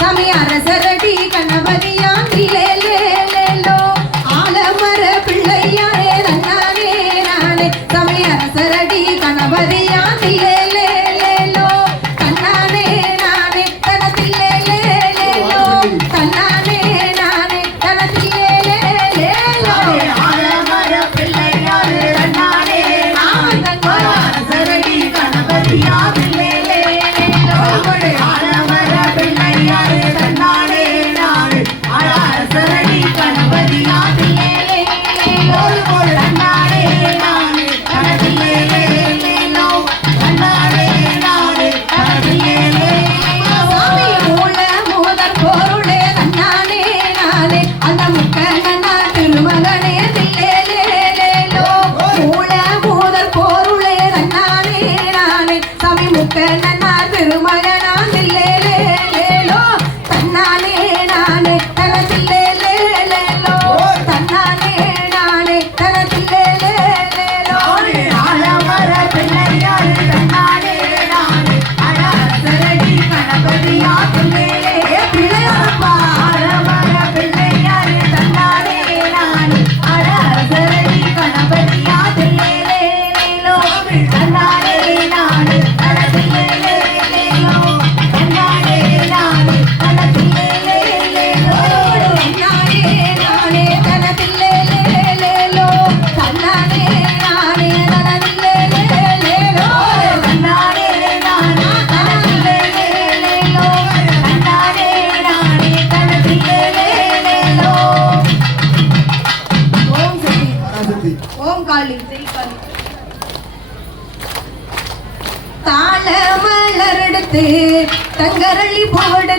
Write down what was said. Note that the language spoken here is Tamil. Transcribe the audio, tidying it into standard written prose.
சாமி அரசரடி கணபதியாண்டிலே லேலோ ஆலமர பிள்ளையாரே தன்னானே நானே சாமி அரசரடி கணபதியாண்டிலே லேலோ தன்னானே நானே தனத்திலே லேலோ தன்னானே நானே தனத்திலே லேலோ ஆலமர பிள்ளையாரே தன்னானே நானே அரசரடி கணபதியாண்டிலே லேலோ ஆலமர பிள்ளையாரே தன்னானே நானே அரசரடி கணபதியாண்டிலே லேலோ தன்னானே நானே தனத்திலே லேலோ தன்னானே நானே தனத்திலே சாமி மூல மூதர் பொருளே தன்னானே நானே அந்த முக்கண்ணனா திருமகனே தில்லேலேலோ மூல மூதர் பொருளே தன்னானே நானே சாமி முக்கண்ணனா திருமகனா தில்லேலேலோ தன்னானே நானே தனதில்லேலேலோ தன்னானே நானே தனதில்லேலேலோ ஆலமர பிள்ளையாரே தன்னானே நானே அரசரடி கணபதியாண்டிலே பிள்ளையாரப்பா ஆலமர பிள்ளையாரே தன்னானே நானே அரசரடி கணபதியாண்டிலே தன்னானே நானே தனத்திலே தன்னானே நானே தனத்திலே தன்னானே நானே தனதில்லேலேலோ தன்னானே நானே தனதில்லேலேலோ தன்னானே நானே தனத்திலே தன்னானே நானே தனத்திலே ஓம் சக்தி ஓம் காளி ஜெய் காளி தாள மலர் எடுத்து தங்கரளி போடு